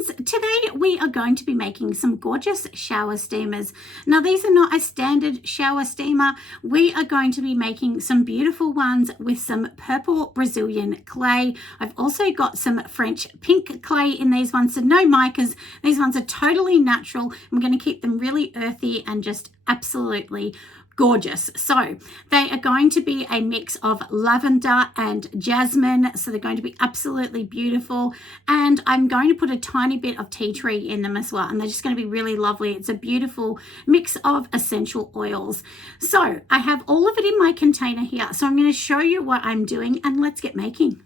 friends, today we are going to be making some gorgeous shower steamers. Now these are not a standard shower steamer. We are going to be making some beautiful ones with some purple Brazilian clay. I've also got some French pink clay in these ones, so no micas. These ones are totally natural. I'm going to keep them really earthy and just absolutely gorgeous. So they are going to be a mix of lavender and jasmine, so they're going to be absolutely beautiful, and I'm going to put a tiny bit of tea tree in them as well, and they're just going to be really lovely. It's a beautiful mix of essential oils. So I have all of it in my container here, so I'm going to show you what I'm doing, and let's get making.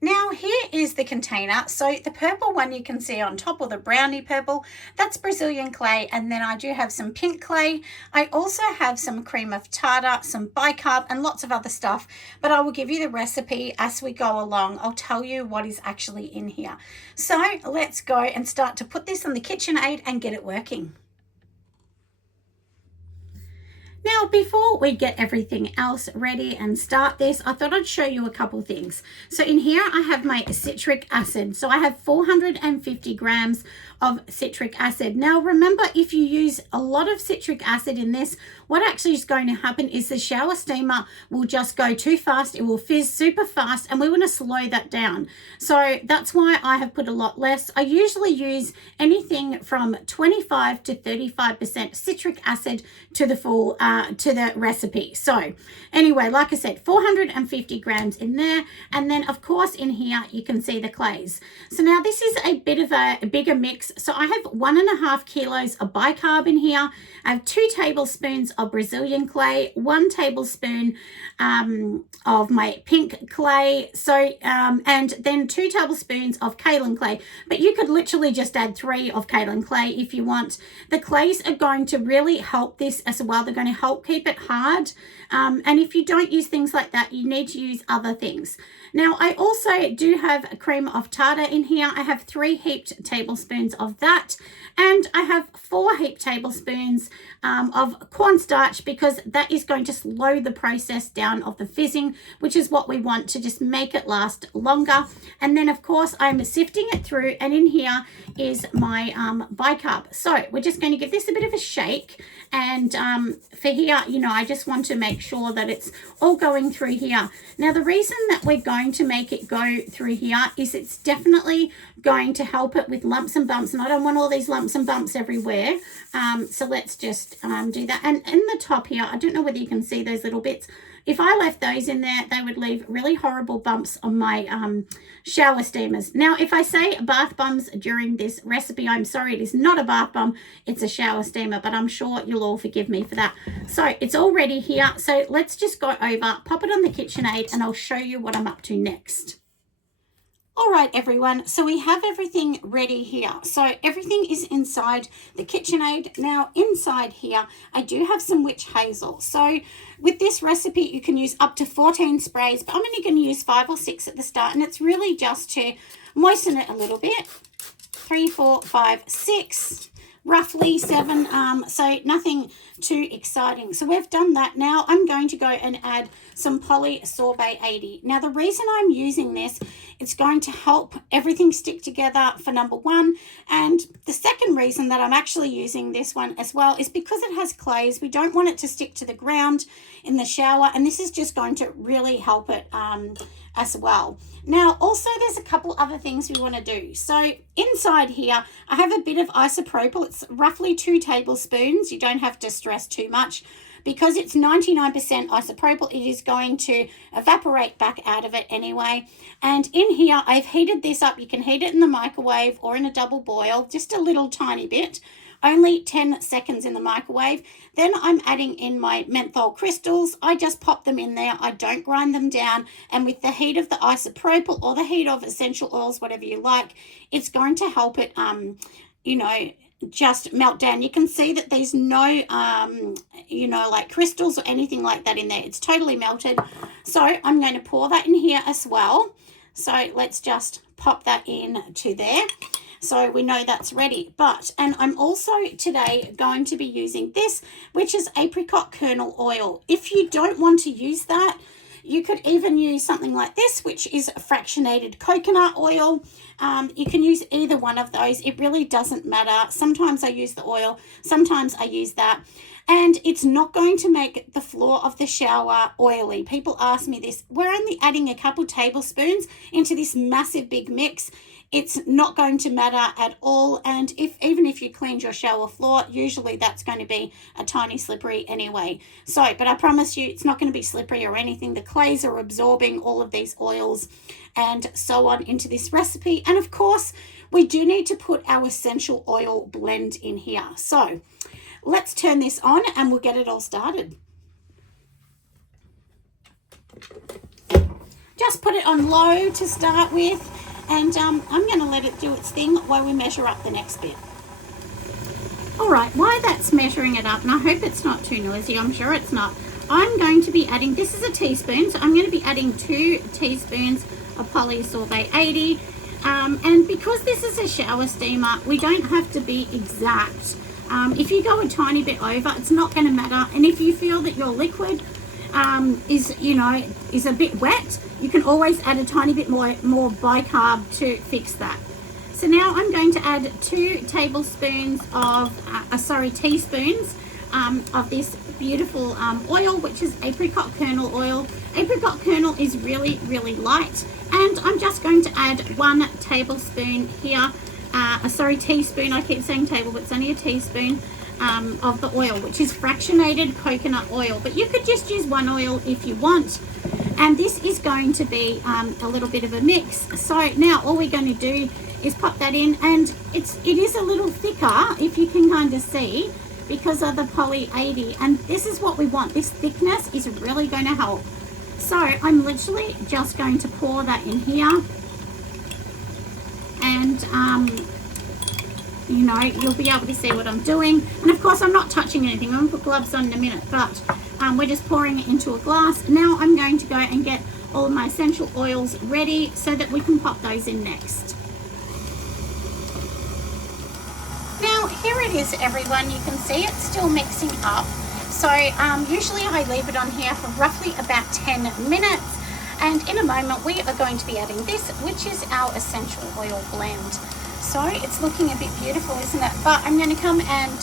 Now here is the container. So the purple one you can see on top, or the browny purple, that's Brazilian clay, and then I do have some pink clay. I also have some cream of tartar, some bicarb, and lots of other stuff, but I will give you the recipe as we go along. I'll tell you what is actually in here. So let's go and start to put this on the KitchenAid and get it working. Now, before we get everything else ready and start this, I thought I'd show you a couple things. So in here, I have my citric acid. So I have 450 grams of citric acid. Now, remember, if you use a lot of citric acid in this, what actually is going to happen is the shower steamer will just go too fast. It will fizz super fast, and we want to slow that down. So that's why I have put a lot less. I usually use anything from 25 to 35% citric acid to the full to the recipe. So anyway, like I said, 450 grams in there, and then of course in here you can see the clays. So now this is a bit of a bigger mix. So I have 1.5 kilos of bicarb in here. I have 2 tablespoons of Brazilian clay, 1 tablespoon of my pink clay, so and then 2 tablespoons of kaolin clay, but you could literally just add 3 of kaolin clay if you want. The clays are going to really help this as well. They're going to help keep it hard, and if you don't use things like that, you need to use other things. Now I also do have a cream of tartar in here. I have 3 heaped tablespoons of that, and I have 4 heaped tablespoons of cornstarch, because that is going to slow the process down of the fizzing, which is what we want to just make it last longer. And then of course I'm sifting it through, and in here is my bicarb. So we're just going to give this a bit of a shake, and for here, you know, I just want to make sure that it's all going through here. Now the reason that we're going to make it go through here is it's definitely going to help it with lumps and bumps, and I don't want all these lumps and bumps everywhere. So let's just do that. And in the top here, I don't know whether you can see those little bits. If I left those in there, they would leave really horrible bumps on my shower steamers. Now, if I say bath bums during this recipe, I'm sorry, it is not a bath bum, it's a shower steamer, but I'm sure you'll all forgive me for that. So it's all ready here. So let's just go over, pop it on the KitchenAid, and I'll show you what I'm up to next. All right, everyone, so we have everything ready here. So everything is inside the KitchenAid. Now inside here, I do have some witch hazel. So with this recipe, you can use up to 14 sprays, but I'm only going to use 5 or 6 at the start, and it's really just to moisten it a little bit. 3, 4, 5, 6. Roughly 7, so nothing too exciting. So we've done that. Now I'm going to go and add some polysorbate 80. Now the reason I'm using this, it's going to help everything stick together, for number 1, and the second reason that I'm actually using this one as well is because it has clays. We don't want it to stick to the ground in the shower, and this is just going to really help it as well. Now also there's a couple other things we want to do. So inside here I have a bit of isopropyl. It's roughly 2 tablespoons. You don't have to stress too much, because it's 99% isopropyl. It is going to evaporate back out of it anyway. And in here I've heated this up. You can heat it in the microwave or in a double boil, just a little tiny bit. Only 10 seconds in the microwave. Then I'm adding in my menthol crystals. I just pop them in there. I don't grind them down. And with the heat of the isopropyl or the heat of essential oils, whatever you like, it's going to help it, you know, just melt down. You can see that there's no, you know, like crystals or anything like that in there. It's totally melted. So I'm going to pour that in here as well. So let's just pop that in to there. So we know that's ready. And I'm also today going to be using this, which is apricot kernel oil. If you don't want to use that, You could even use something like this, which is fractionated coconut oil. You can use either one of those. It really doesn't matter. Sometimes I use the oil, sometimes I use that. And it's not going to make the floor of the shower oily. People ask me this. We're only adding a couple tablespoons into this massive big mix. It's not going to matter at all. And even if you cleaned your shower floor, usually that's going to be a tiny slippery anyway. So, but I promise you, it's not going to be slippery or anything. The clays are absorbing all of these oils and so on into this recipe. And of course, we do need to put our essential oil blend in here. So let's turn this on and we'll get it all started. Just put it on low to start with. And I'm going to let it do its thing while we measure up the next bit. All right, while that's measuring it up, and I hope it's not too noisy, I'm sure it's not, I'm going to be adding, this is a teaspoon, so I'm going to be adding 2 teaspoons of polysorbate 80. And because this is a shower steamer, we don't have to be exact. If you go a tiny bit over, it's not going to matter. And if you feel that your liquid is a bit wet, you can always add a tiny bit more bicarb to fix that. So now I'm going to add 2 tablespoons of, teaspoons of this beautiful oil, which is apricot kernel oil. Apricot kernel is really, really light. And I'm just going to add 1 tablespoon here, teaspoon, I keep saying table, but it's only a teaspoon of the oil, which is fractionated coconut oil. But you could just use 1 oil if you want. And this is going to be a little bit of a mix. So now all we're going to do is pop that in, and it is a little thicker, if you can kind of see, because of the poly 80. And this is what we want. This thickness is really going to help. So I'm literally just going to pour that in here. And you'll be able to see what I'm doing. And of course, I'm not touching anything. I'm going to put gloves on in a minute, but we're just pouring it into a glass. Now I'm going to go and get all of my essential oils ready so that we can pop those in next. Now here it is, everyone. You can see it's still mixing up. So usually I leave it on here for roughly about 10 minutes. And in a moment, we are going to be adding this, which is our essential oil blend. So it's looking a bit beautiful, isn't it? But I'm going to come and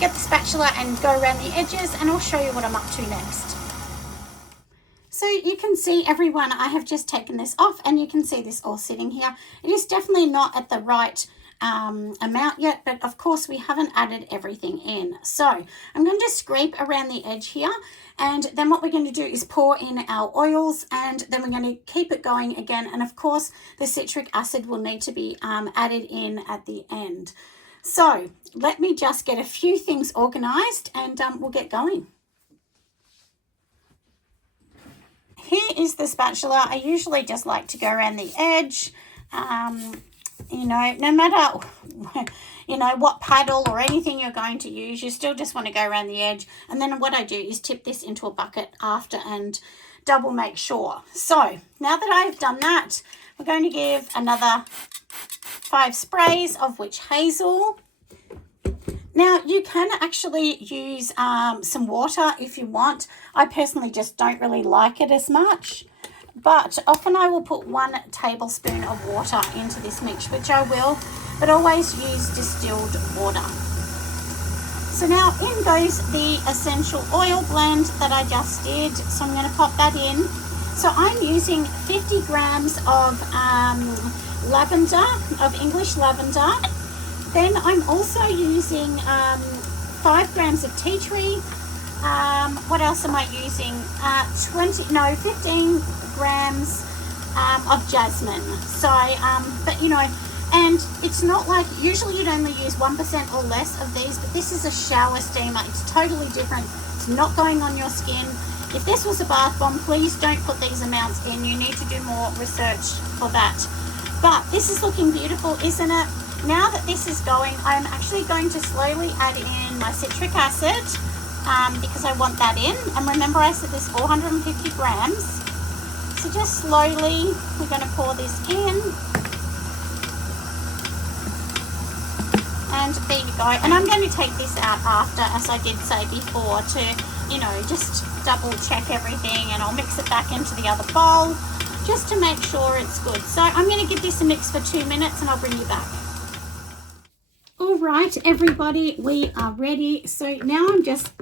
get the spatula and go around the edges, and I'll show you what I'm up to next. So you can see, everyone, I have just taken this off, and you can see this all sitting here. It is definitely not at the right amount yet, but of course we haven't added everything in. So I'm going to just scrape around the edge here, and then what we're going to do is pour in our oils, and then we're going to keep it going again. And of course the citric acid will need to be added in at the end. So let me just get a few things organized, and we'll get going. Here is the spatula. I usually just like to go around the edge. No matter, what paddle or anything you're going to use, you still just want to go around the edge. And then what I do is tip this into a bucket after and double make sure. So now that I've done that, we're going to give another 5 sprays of witch hazel. Now you can actually use some water if you want. I personally just don't really like it as much. But often I will put 1 tablespoon of water into this mix, which I will, but always use distilled water. So now in goes the essential oil blend that I just did. So I'm going to pop that in. So I'm using 50 grams of lavender, of English lavender. Then I'm also using 5 grams of tea tree. What else am I using? 15 grams of jasmine. So, and it's not like, usually you'd only use 1% or less of these, but this is a shower steamer. It's totally different. It's not going on your skin. If this was a bath bomb, please don't put these amounts in. You need to do more research for that. But this is looking beautiful, isn't it? Now that this is going, I'm actually going to slowly add in my citric acid because I want that in. And remember, I said there's 450 grams. So just slowly, we're going to pour this in. And there you go. And I'm going to take this out after, as I did say before, to, just double check everything, and I'll mix it back into the other bowl just to make sure it's good. So I'm going to give this a mix for 2 minutes and I'll bring you back. All right, everybody, we are ready. So now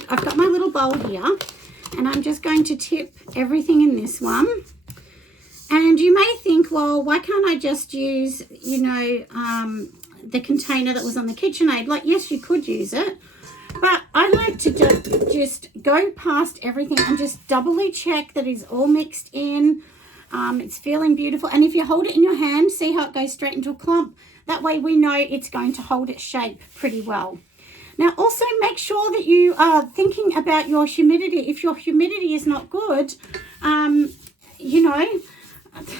I've got my little bowl here, and I'm just going to tip everything in this one. And you may think, well, why can't I just use, the container that was on the KitchenAid? Like, yes, you could use it, but I like to just go past everything and just doubly check that it's all mixed in. It's feeling beautiful. And if you hold it in your hand, see how it goes straight into a clump? That way we know it's going to hold its shape pretty well. Now, also make sure that you are thinking about your humidity. If your humidity is not good,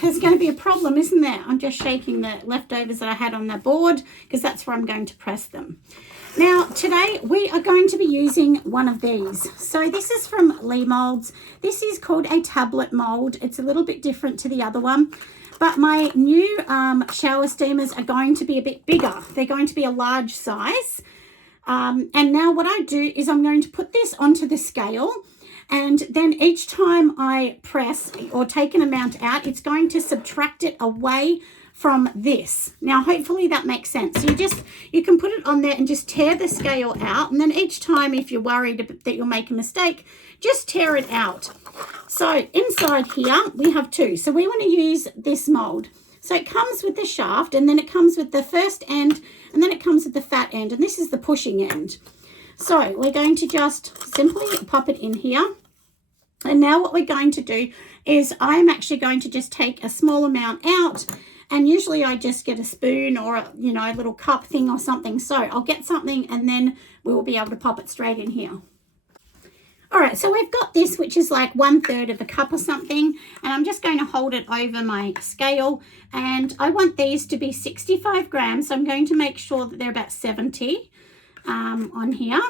there's going to be a problem, isn't there? I'm just shaking the leftovers that I had on the board because that's where I'm going to press them. Now, today we are going to be using one of these. So this is from Lee Molds. This is called a tablet mold. It's a little bit different to the other one. But my new shower steamers are going to be a bit bigger. They're going to be a large size. And now what I do is I'm going to put this onto the scale. And then each time I press or take an amount out, it's going to subtract it away from this. Now, hopefully that makes sense. So you can put it on there and just tear the scale out. And then each time, if you're worried that you'll make a mistake, just tear it out. So inside here, we have two. So we want to use this mold. So it comes with the shaft, and then it comes with the first end, and then it comes with the fat end. And this is the pushing end. So we're going to just simply pop it in here. And now what we're going to do is I'm actually going to just take a small amount out, and usually I just get a spoon or a little cup thing or something. So I'll get something and then we will be able to pop it straight in here. All right, so we've got this, which is like 1/3 of a cup or something, and I'm just going to hold it over my scale, and I want these to be 65 grams. So I'm going to make sure that they're about 70 on here,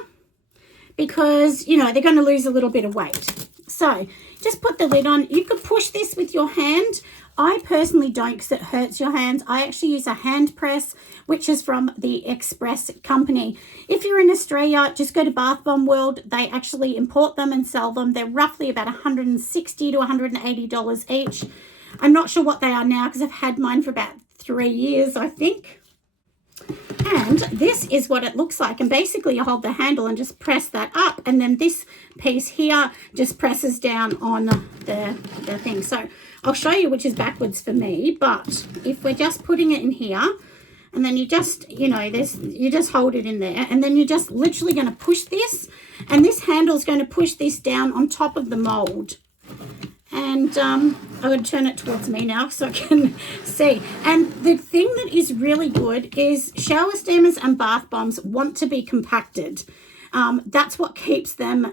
because, they're going to lose a little bit of weight. So just put the lid on. You could push this with your hand. I personally don't, because it hurts your hands. I actually use a hand press, which is from the Express company. If you're in Australia, just go to Bath Bomb World. They actually import them and sell them. They're roughly about $160 to $180 each. I'm not sure what they are now because I've had mine for about 3 years, I think. And this is what it looks like. And basically you hold the handle and just press that up, and then this piece here just presses down on the thing. So I'll show you which is backwards for me, but if we're just putting it in here, and then you just, you just hold it in there, and then you're just literally going to push this, and this handle is going to push this down on top of the mold. And I'm going to turn it towards me now so I can see. And the thing that is really good is shower steamers and bath bombs want to be compacted. That's what keeps them,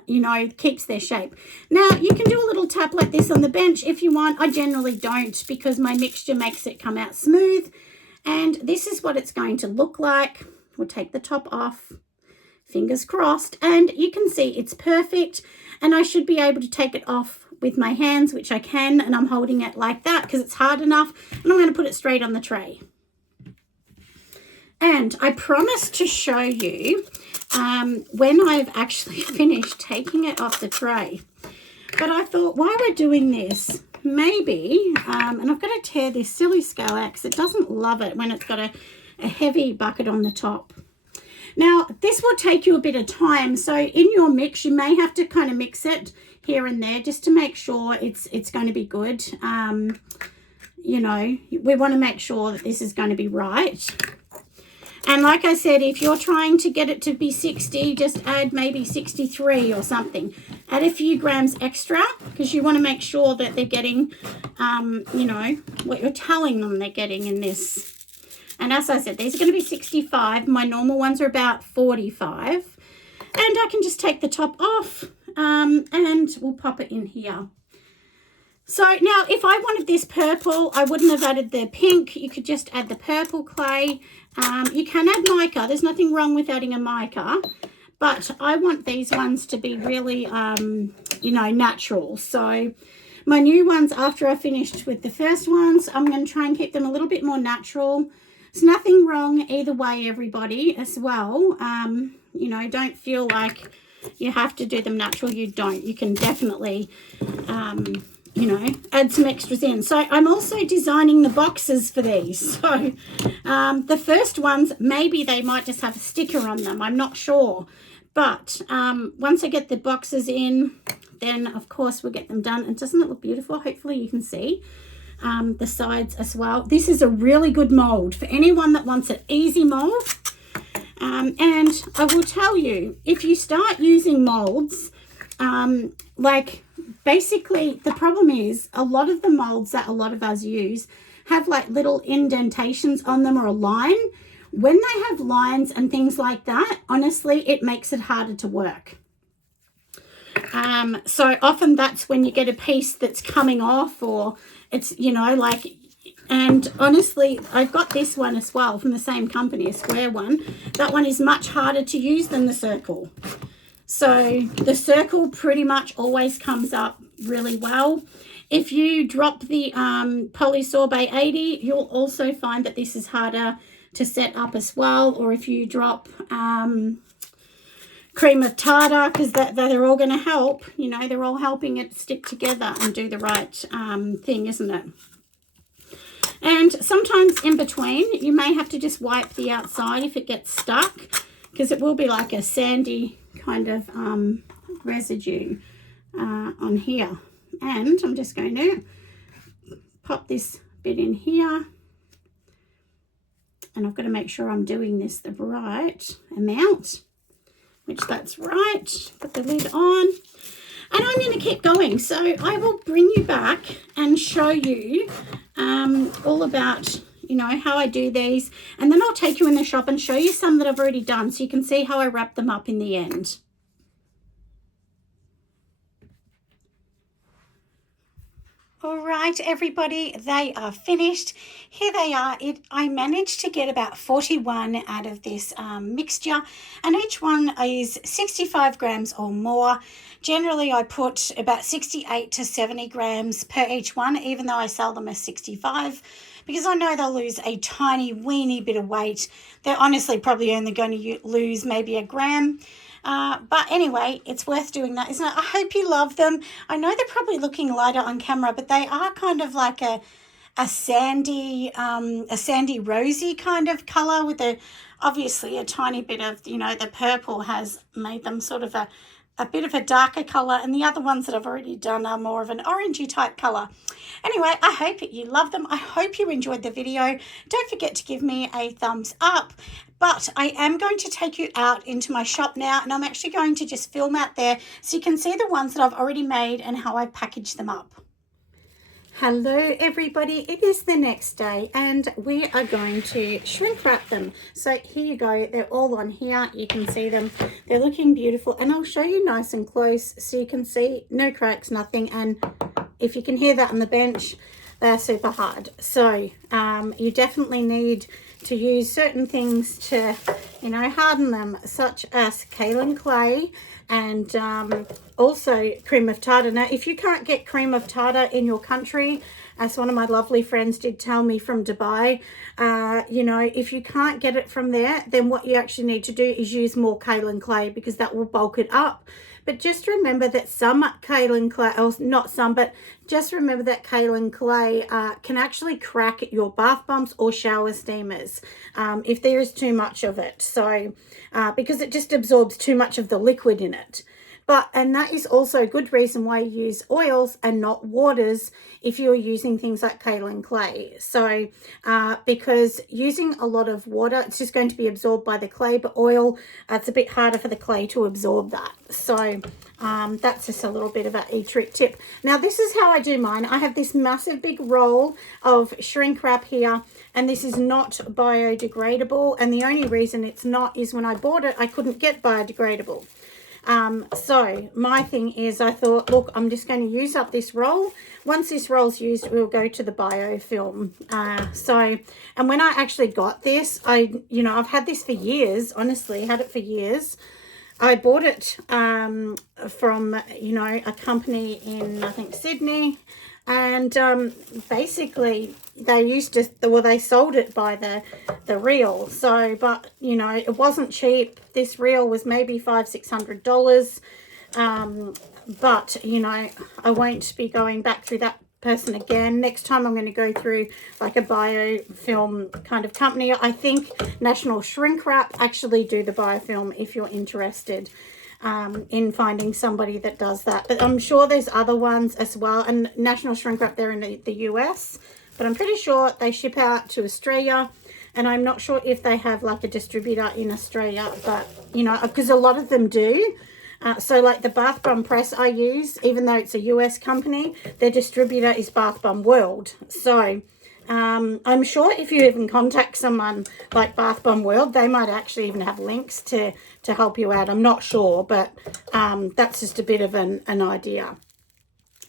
keeps their shape. Now, you can do a little tap like this on the bench if you want. I generally don't, because my mixture makes it come out smooth. And this is what it's going to look like. We'll take the top off, fingers crossed. And you can see it's perfect. And I should be able to take it off with my hands, which I can, and I'm holding it like that because it's hard enough, and I'm going to put it straight on the tray. And I promised to show you when I've actually finished taking it off the tray, but I thought while we're doing this, maybe, and I've got to tear this silly scale out because it doesn't love it when it's got a heavy bucket on the top. Now, this will take you a bit of time, so in your mix, you may have to kind of mix it here and there just to make sure it's going to be good. We want to make sure that this is going to be right. And like I said, if you're trying to get it to be 60, just add maybe 63 or something. Add a few grams extra because you want to make sure that they're getting, what you're telling them they're getting in this. And as I said, these are going to be 65. My normal ones are about 45. And I can just take the top off and we'll pop it in here. So now if I wanted this purple, I wouldn't have added the pink. You could just add the purple clay. You can add mica. There's nothing wrong with adding a mica. But I want these ones to be really, natural. So my new ones, after I finished with the first ones, I'm going to try and keep them a little bit more natural. There's nothing wrong either way, everybody, as well. Don't feel like you have to do them natural. You don't. You can definitely, you know, add some extras in. So I'm also designing the boxes for these. So the first ones, maybe they might just have a sticker on them. I'm not sure. But once I get the boxes in, then of course we'll get them done. And doesn't it look beautiful? Hopefully you can see the sides as well. This is a really good mold for anyone that wants an easy mold. And I will tell you, if you start using molds, like basically the problem is a lot of the molds that a lot of us use have like little indentations on them or a line. When they have lines and things like that, honestly, it makes it harder to work. So often that's when you get a piece that's coming off, or it's, you know, like, and honestly, I've got this one as well from the same company, a square one. That one is much harder to use than the circle. So the circle pretty much always comes up really well. If you drop the polysorbate 80, you'll also find that this is harder to set up as well. Or if you drop cream of tartar, because they're all going to help, you know, they're all helping it stick together and do the right thing, isn't it? And sometimes in between, you may have to just wipe the outside if it gets stuck, because it will be like a sandy kind of residue on here. And I'm just going to pop this bit in here. And I've got to make sure I'm doing this the right amount, which that's right. Put the lid on. And I'm going to keep going. So I will bring you back and show you all about, you know, how I do these. And then I'll take you in the shop and show you some that I've already done so you can see how I wrap them up in the end. All right, everybody, they are finished. Here they are. I managed to get about 41 out of this mixture, and each one is 65 grams or more. Generally, I put about 68 to 70 grams per each one, even though I sell them as 65, because I know they'll lose a tiny, weeny bit of weight. They're honestly probably only going to lose maybe a gram. But anyway, it's worth doing that, isn't it? I hope you love them. I know they're probably looking lighter on camera, but they are kind of like a sandy rosy kind of color with obviously a tiny bit of, you know, the purple has made them sort of a bit of a darker color, and the other ones that I've already done are more of an orangey type color. Anyway, I hope you love them. I hope you enjoyed the video. Don't forget to give me a thumbs up. But I am going to take you out into my shop now, and I'm actually going to just film out there so you can see the ones that I've already made and how I package them up. Hello everybody, it is the next day and we are going to shrink wrap them. So here you go, they're all on here, you can see them, they're looking beautiful, and I'll show you nice and close so you can see no cracks, nothing. And if you can hear that on the bench, they're super hard. So you definitely need to use certain things to, you know, harden them, such as kaolin clay and also cream of tartar. Now, if you can't get cream of tartar in your country, as one of my lovely friends did tell me from Dubai, you know, if you can't get it from there, then what you actually need to do is use more kaolin clay, because that will bulk it up. But just remember that some kaolin clay, or not some, but just remember that kaolin clay can actually crack your bath bombs or shower steamers if there is too much of it. So because it just absorbs too much of the liquid in it. And that is also a good reason why you use oils and not waters if you're using things like kaolin clay. So because using a lot of water, it's just going to be absorbed by the clay, but oil, it's a bit harder for the clay to absorb that. So that's just a little bit of a trick tip. Now, this is how I do mine. I have this massive big roll of shrink wrap here, and this is not biodegradable. And the only reason it's not is when I bought it, I couldn't get biodegradable. So my thing is, I thought, look, I'm just going to use up this roll. Once this roll's used, we'll go to the biofilm. And when I actually got this, I've had this for years, honestly, had it for years. I bought it from, you know, a company in, I think, Sydney. And basically they used to, well, they sold it by the reel. So, but, you know, it wasn't cheap. This reel was maybe $500-600. But, you know, I won't be going back through that person again. Next time I'm going to go through like a biofilm kind of company. I think National Shrink Wrap actually do the biofilm if you're interested in finding somebody that does that. But I'm sure there's other ones as well. And National Shrink Wrap, they're in the US. But I'm pretty sure they ship out to Australia. And I'm not sure if they have like a distributor in Australia. But, you know, because a lot of them do. So like the bath bomb press I use, even though it's a US company, their distributor is Bath Bomb World. So I'm sure if you even contact someone like Bath Bomb World, they might actually even have links to help you out. I'm not sure, but that's just a bit of an idea.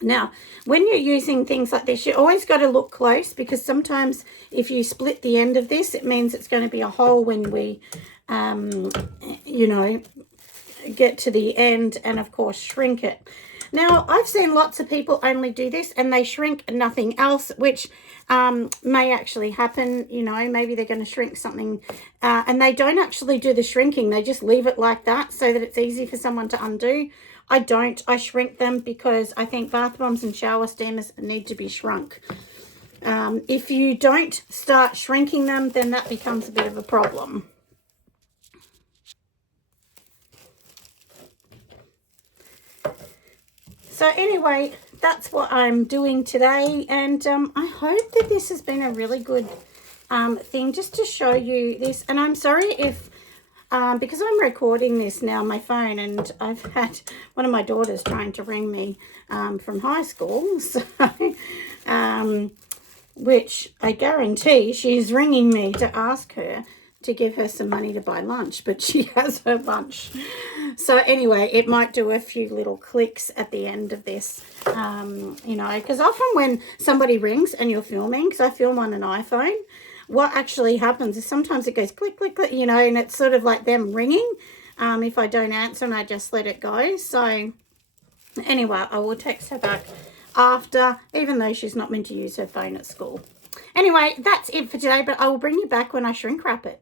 Now, when you're using things like this, you always got to look close, because sometimes if you split the end of this, it means it's going to be a hole when we, you know, get to the end and of course shrink it. Now I've seen lots of people only do this and they shrink nothing else, which may actually happen. You know, maybe they're going to shrink something and they don't actually do the shrinking. They just leave it like that so that it's easy for someone to undo. I don't. I shrink them because I think bath bombs and shower steamers need to be shrunk. If you don't start shrinking them, then that becomes a bit of a problem. So anyway, that's what I'm doing today, and I hope that this has been a really good thing just to show you this. And I'm sorry if, because I'm recording this now on my phone, and I've had one of my daughters trying to ring me from high school, so which I guarantee she's ringing me to ask her to give her some money to buy lunch, but she has her lunch. So anyway, it might do a few little clicks at the end of this, you know, because often when somebody rings and you're filming, because I film on an iPhone, what actually happens is sometimes it goes click, click, click, you know, and it's sort of like them ringing if I don't answer and I just let it go. So anyway, I will text her back after, even though she's not meant to use her phone at school. Anyway, that's it for today, but I will bring you back when I shrink wrap it.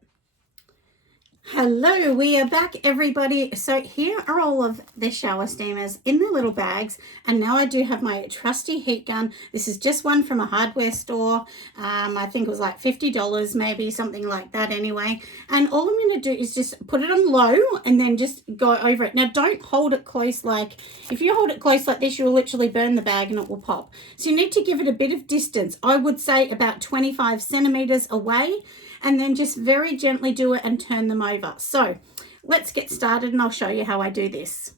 Hello, we are back, everybody. So here are all of the shower steamers in the little bags, and now I do have my trusty heat gun. This is just one from a hardware store. I think it was like $50, maybe something like that anyway. And all I'm going to do is just put it on low and then just go over it. Now don't hold it close. Like if you hold it close like this, you'll literally burn the bag and it will pop. So you need to give it a bit of distance. I would say about 25 centimeters away, and then just very gently do it and turn them over. So let's get started and I'll show you how I do this.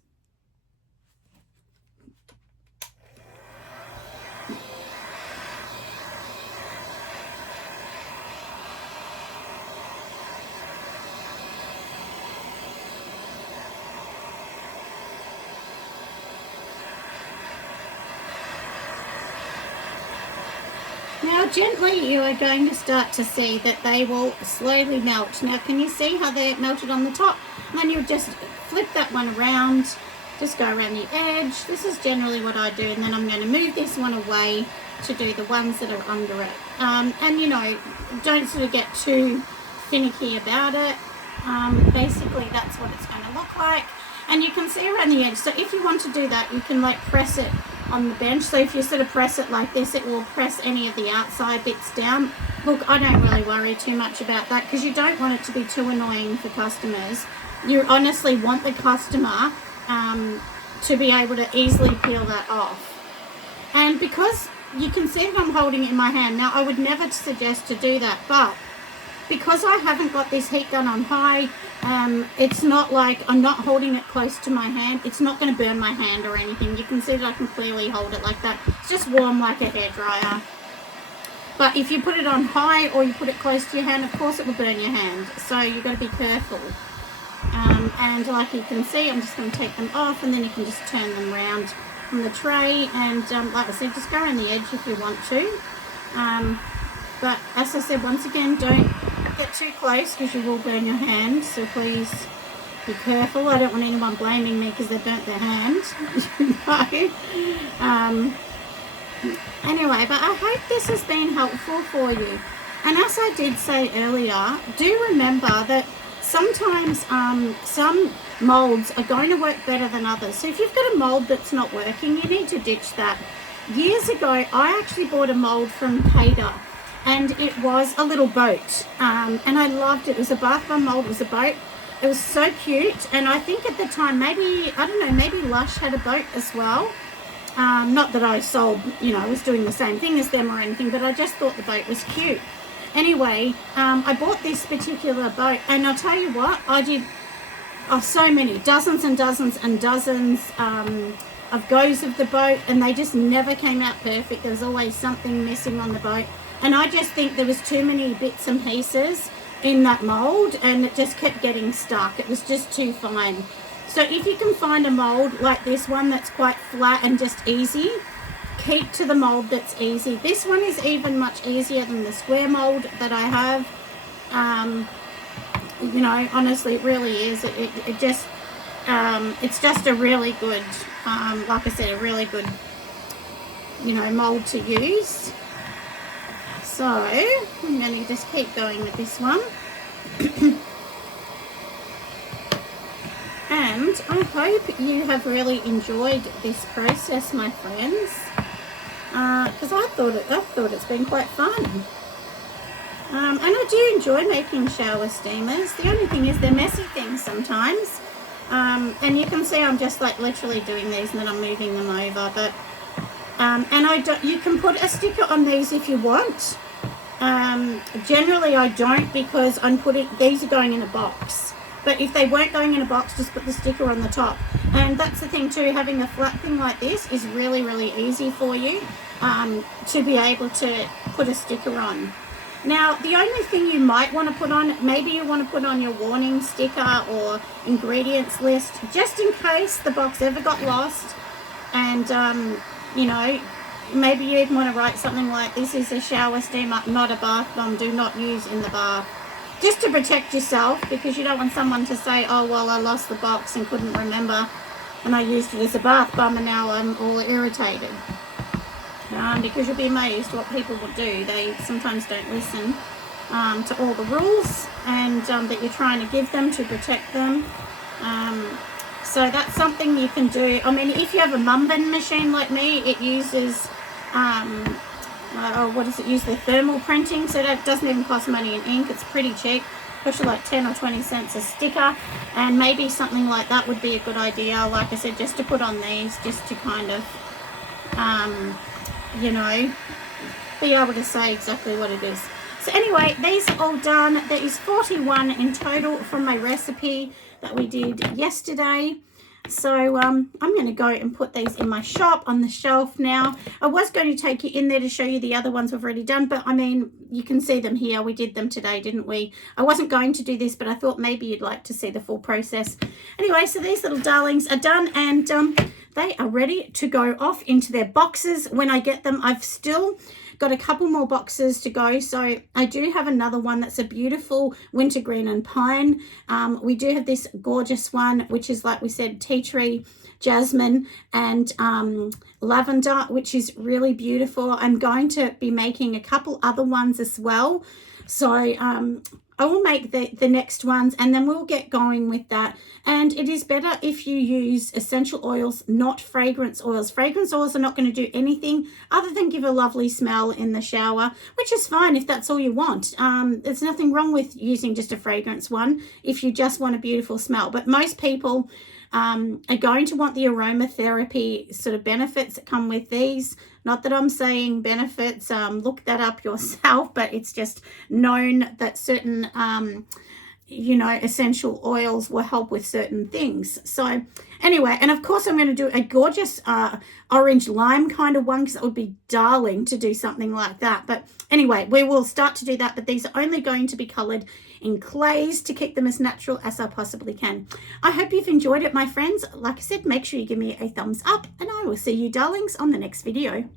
Now gently you are going to start to see that they will slowly melt. Now can you see how they're melted on the top? And then you'll just flip that one around, just go around the edge. This is generally what I do, and then I'm going to move this one away to do the ones that are under it. And you know, don't sort of get too finicky about it. Basically that's what it's going to look like. And you can see around the edge. So if you want to do that, you can like press it on the bench. So if you sort of press it like this, it will press any of the outside bits down. Look, I don't really worry too much about that because you don't want it to be too annoying for customers. You honestly want the customer to be able to easily peel that off. And because you can see that I'm holding it in my hand, now I would never suggest to do that, but because I haven't got this heat gun on high, it's not like I'm not holding it close to my hand. It's not going to burn my hand or anything. You can see that I can clearly hold it like that. It's just warm like a hairdryer. But if you put it on high or you put it close to your hand, of course it will burn your hand. So you've got to be careful. And like you can see, I'm just going to take them off, and then you can just turn them around from the tray. And like I said, just go around the edge if you want to. But as I said, once again, don't get too close because you will burn your hand. So please Be careful. I don't want anyone blaming me because they burnt their hand. Anyway, but I hope this has been helpful for you. And as I did say earlier, do remember that sometimes some molds are going to work better than others. So if you've got a mold that's not working, you need to ditch that. Years ago, I actually bought a mold from Cater, and it was a little boat, and I loved it. It was a bath bomb mold. It was a boat. It was so cute, and I think at the time, maybe, I don't know, maybe Lush had a boat as well. Not that I sold, you know, I was doing the same thing as them or anything, but I just thought the boat was cute. Anyway, I bought this particular boat, and I'll tell you what, I did so many, dozens and dozens and dozens of goes of the boat, and they just never came out perfect. There was always something missing on the boat, and I just think there was too many bits and pieces in that mold, and it just kept getting stuck. It was just too fine. So if you can find a mold like this one that's quite flat and just easy, keep to the mold that's easy. This one is even much easier than the square mold that I have. You know, honestly, it really is. It just it's just a really good, like I said, a really good, you know, mold to use. So I'm going to just keep going with this one. And I hope you have really enjoyed this process, my friends, because I thought it's been quite fun. And I do enjoy making shower steamers. The only thing is they're messy things sometimes. And you can see I'm just like literally doing these and then I'm moving them over. But you can put a sticker on these if you want. Generally I don't, because these are going in a box. But if they weren't going in a box, just put the sticker on the top. And that's the thing too, having a flat thing like this is really, really easy for you to be able to put a sticker on. Now, the only thing you might want to put on, maybe you want to put on your warning sticker or ingredients list, just in case the box ever got lost. And, you know, maybe you even want to write something like, this is a shower steamer, not a bath bomb, do not use in the bath. Just to protect yourself, because you don't want someone to say, oh, well, I lost the box and couldn't remember and I used it as a bath bomb and now I'm all irritated. Because you'll be amazed what people will do. They sometimes don't listen to all the rules and that you're trying to give them to protect them. So that's something you can do. I mean, if you have a Melbourne machine like me, it uses what does it use? The thermal printing, so that doesn't even cost money in ink. It's pretty cheap, especially like 10 or 20 cents a sticker, and maybe something like that would be a good idea, like I said, just to put on these, just to kind of you know, be able to say exactly what it is. So anyway, these are all done. There is 41 in total from my recipe that we did yesterday. So I'm going to go and put these in my shop on the shelf now. I was going to take you in there to show you the other ones we've already done, but I mean, you can see them here. We did them today, didn't we? I wasn't going to do this, but I thought maybe you'd like to see the full process. Anyway, so these little darlings are done, and they are ready to go off into their boxes when I get them. I've still got a couple more boxes to go, so I do have another one that's a beautiful wintergreen and pine. We do have this gorgeous one, which is, like we said, tea tree, jasmine, and lavender, which is really beautiful. I'm going to be making a couple other ones as well, so I will make the next ones, and then we'll get going with that. And it is better if you use essential oils, not fragrance oils. Fragrance oils are not going to do anything other than give a lovely smell in the shower, which is fine if that's all you want. There's nothing wrong with using just a fragrance one if you just want a beautiful smell. But most people are going to want the aromatherapy sort of benefits that come with these. Not that I'm saying benefits, look that up yourself, but it's just known that certain, you know, essential oils will help with certain things. So anyway, and of course I'm going to do a gorgeous orange lime kind of one, because it would be darling to do something like that. But anyway, we will start to do that, but these are only going to be coloured in clays to keep them as natural as I possibly can. I hope you've enjoyed it, my friends. Like I said, make sure you give me a thumbs up, and I will see you darlings on the next video.